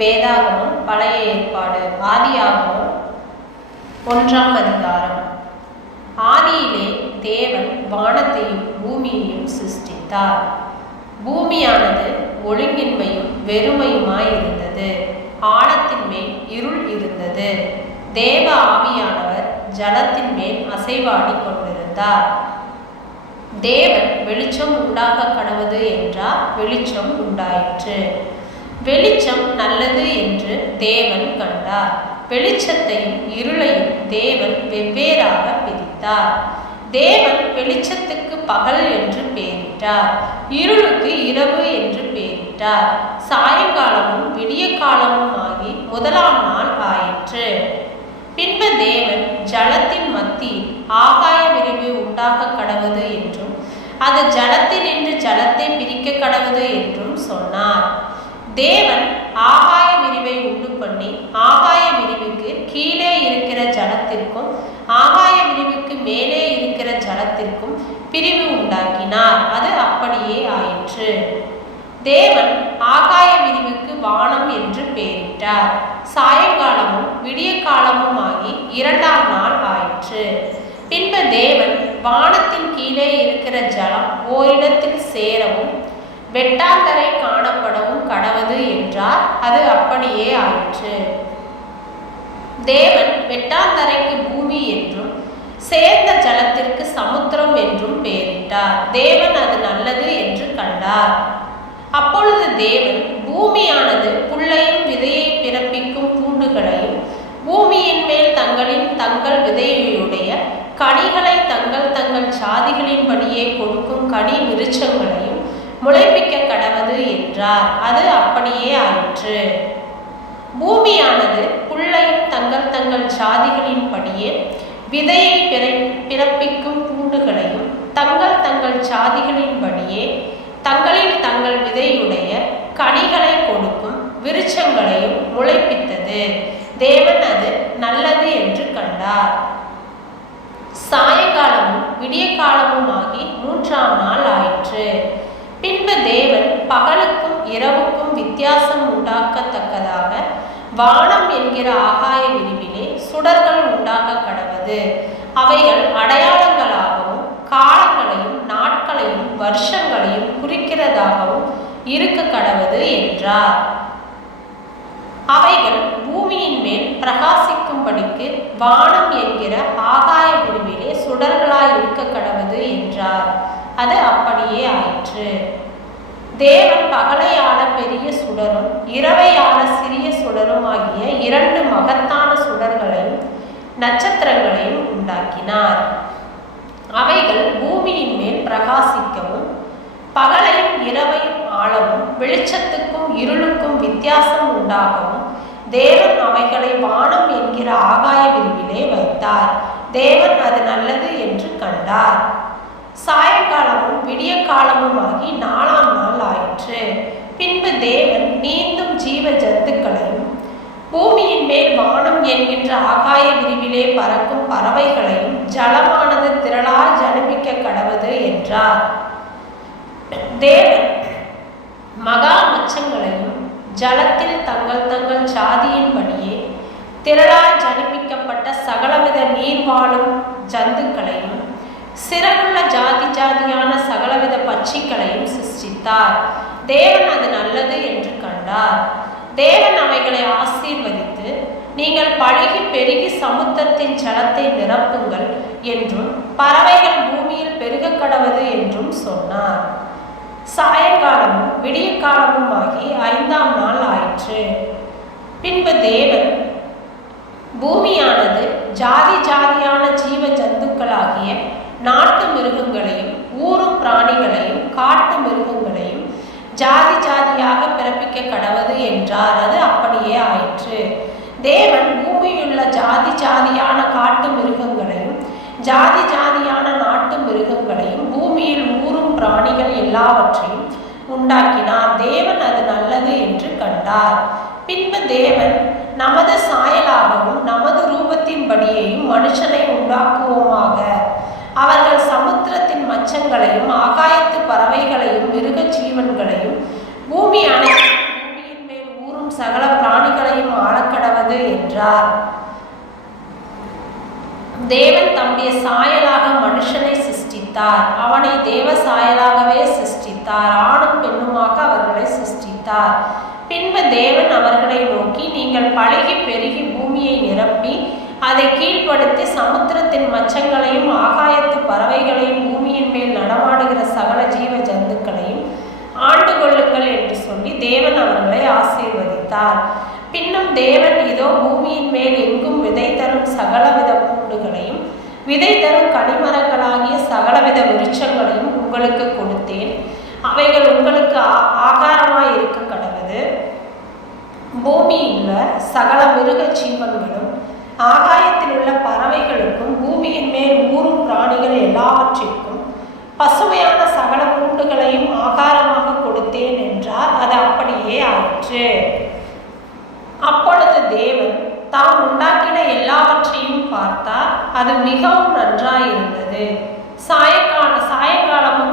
வேதாகமம் பழைய ஏற்பாடு ஆதியாகமம் 1ஆம் அதிகாரம். ஆதியிலே தேவன் வானத்தையும் பூமியையும் சிருஷ்டித்தார். பூமியானது ஒழுங்கின்மையும் வெறுமையுமாயிருந்தது. ஆழத்தின் மேல் இருள் இருந்தது. தேவ ஆவியானவர் ஜலத்தின் மேல் அசைவாடி கொண்டிருந்தார். தேவன் வெளிச்சம் உண்டாக கடவது என்றார். வெளிச்சம் உண்டாயிற்று. வெளிச்சம் நல்லது என்று தேவன் கண்டார். வெளிச்சத்தையும் இருளையும் தேவன் வெவ்வேறாக பிரித்தார். தேவன் வெளிச்சத்துக்கு பகல் என்று பெயரிட்டார், இருளுக்கு இரவு என்று பெயரிட்டார். சாயங்காலமும் விடிய காலமும் ஆகி 1ஆம் நாள் ஆயிற்று. பின்பு தேவன் ஜலத்தின் மத்தியில் ஆகாய விரிவு உண்டாக கடவது என்றும் அது ஜலத்தில் நின்று ஜலத்தை பிரிக்க கடவது என்றும் சொன்னார். தேவன் ஆகாய விரிவை உண்டு பண்ணி ஆகாய விரிவுக்கு கீழே இருக்கிற ஜலத்திற்கும் ஆகாய விரிவுக்கு மேலே இருக்கிற ஜலத்திற்கும் பிரிவு உண்டாக்கினார். அது அப்படியே ஆயிற்று. தேவன் ஆகாய விரிவுக்கு வானம் என்று பெயரிட்டார். சாயங்காலமும் விடிய காலமும் ஆகி 2ஆம் நாள் ஆயிற்று. பின்பு தேவன் வானத்தின் கீழே இருக்கிற ஜலம் ஓரிடத்தில் சேரவும் வெட்டாந்தரை காணப்படவும் கடவது என்றார். அது அப்படியே ஆயிற்று. தேவன் வெட்டாந்தரைக்கு பூமி என்றும் சேர்ந்த ஜலத்திற்கு சமுத்திரம் என்றும் பெயரிட்டார். தேவன் அது நல்லது என்று கண்டார். அப்பொழுது தேவன் பூமியானது புல்லையும் விதையை பிறப்பிக்கும் பூண்டுகளையும் பூமியின் மேல் தங்கள் விதையுடைய கனிகளை தங்கள் சாதிகளின்படியே கொடுக்கும் கனி விருட்சங்களையும் முளைப்பிக்க கடவது என்றார். அது அப்படியே ஆயிற்று. பூமியானது புல்லையும் தங்கள் சாதிகளின்படியே விதையை பிறப்பிக்கும் பூண்டுகளையும் தங்கள் சாதிகளின்படியே தங்கள் விதையுடைய கனிகளை கொடுக்கும் விருட்சங்களையும் முளைப்பித்தது. தேவன் அது நல்லது என்று கண்டார். சாயங்காலமும் விடிய காலமும் ஆகி 3ஆம் நாள் ஆயிற்று. பின்பு தேவன் பகலுக்கும் இரவுக்கும் வித்தியாசம் உண்டாக்கத்தக்கதாக வானம் என்கிற ஆகாய விரிவிலே சுடர்கள் உண்டாக கடவது. அவைகள் அடையாளங்களாகவும் காலங்களையும் நாட்களையும் வருஷங்களையும் குறிக்கிறதாகவும் இருக்க கடவது என்றார். அவைகள் பூமியின் மேல் பிரகாசிக்கும்படிக்கு வானம் என்கிற ஆகாய விரிவிலே சுடர்களாய் இருக்க கடவது என்றார். அது அப்படியே ஆயிற்று. தேவன் பகலையான பெரிய சுடரும் இரவையான சிறிய சுடரும் ஆகிய 2 மகத்தான சுடர்களையும் நட்சத்திரங்களையும் உண்டாக்கினார். அவைகள் பூமியின் மேல் பிரகாசிக்கவும் பகலையும் இரவையும் ஆளவும் வெளிச்சத்துக்கும் இருளுக்கும் வித்தியாசம் உண்டாகவும் தேவன் அவைகளை வானம் என்கிற ஆகாய விரிவிலே வைத்தார். தேவன் அது நல்லது என்று கண்டார். சாயங்காலமும் விடிய காலமும் ஆகி 4ஆம் நாள் ஆயிற்று. பின்பு தேவன் நீந்தும் ஜீவ ஜந்துக்களையும் பூமியின் மேல் வானம் என்கின்ற ஆகாய விரிவிலே பறக்கும் பறவைகளையும் ஜலமானது திரளாய் ஜனிப்பிக்க கடவது என்றார். தேவன் மகா மச்சங்களையும் ஜலத்தில் தங்கள் சாதியின்படியே திரளாய் ஜனிப்பிக்கப்பட்ட சகலவித நீர் வாழும் ஜந்துக்களையும் சிறகுள்ள ஜாதியான சகலவித பட்சிகளையும் சிருஷ்டித்தார். தேவன் அது நல்லது என்று கண்டார். தேவன் அவைகளை ஆசீர்வதித்து நீங்கள் பழுகி பெருகி சமுத்திரத்தின் ஜலத்தை நிரப்புங்கள் என்றும் பறவைகள் பூமியில் பெருக கடவது என்றும் சொன்னார். சாயங்காலமும் விடிய காலமும் ஆகி 5ஆம் நாள் ஆயிற்று. பின்பு தேவன் பூமியானது ஜாதியான ஜீவ ஜந்துக்களாகிய நாட்டு மிருகங்களையும் ஊரும் பிராணிகளையும் காட்டு மிருகங்களையும் ஜாதியாக பிறப்பிக்க கடவது என்றார். அது அப்படியே ஆயிற்று. தேவன் பூமியுள்ள ஜாதியான காட்டு மிருகங்களையும் ஜாதியான நாட்டு மிருகங்களையும் பூமியில் ஊரும் பிராணிகள் எல்லாவற்றையும் உண்டாக்கினார். தேவன் அது நல்லது என்று கண்டார். பின்பு தேவன் நமது சாயலாகவும் நமது ரூபத்தின்படியேயும் மனுஷனை உண்டாக்குவோமாக. அவர்கள் சமுத்திரத்தின் மச்சங்களையும் ஆகாயத்து பறவைகளையும் மிருக ஜீவன்களையும் பூமியின் மேல் ஊறும் சகல என்றார். தேவன் தம்முடைய சாயலாக மனுஷனை சிருஷ்டித்தார். அவனை தேவ சாயலாகவே சிருஷ்டித்தார். ஆணும் பெண்ணுமாக அவர்களை சிருஷ்டித்தார். பின்பு தேவன் அவர்களை நோக்கி, நீங்கள் பலுகி பெருகி பூமியை நிரப்பி அதை கீழ்ப்படுத்தி சமுத்திரத்தின் மச்சங்களையும் ஆகாயத்து பறவைகளையும் பூமியின் மேல் நடமாடுகிற சகல ஜீவ ஜந்துக்களையும் ஆண்டு கொள்ளுங்கள் என்று சொல்லி தேவன் அவர்களை ஆசீர்வதித்தார். பின்னும் தேவன், இதோ பூமியின் மேல் எங்கும் விதை தரும் சகலவித பூண்டுகளையும் விதை தரும் கனிமரங்களாகிய சகலவித விருட்சங்களையும் உங்களுக்கு கொடுத்தேன். அவைகள் உங்களுக்கு ஆகாரமாய் இருக்க கடவது. பூமியில் உள்ள சகல மிருக ஜீவன்களும் ஆகாயத்தில் உள்ள பறவைகளுக்கும் பூமியின் மேல் ஊரும் பிராணிகள் எல்லாவற்றிற்கும் பசுமையான சகல பூண்டுகளையும் ஆகாரமாக கொடுத்தேன் என்றார். அது அப்படியே ஆயிற்று. அப்பொழுது தேவன் தாம் உண்டாக்கின எல்லாவற்றையும் பார்த்தார். அது மிகவும் நன்றாயிருந்தது. சாயங்காலமும்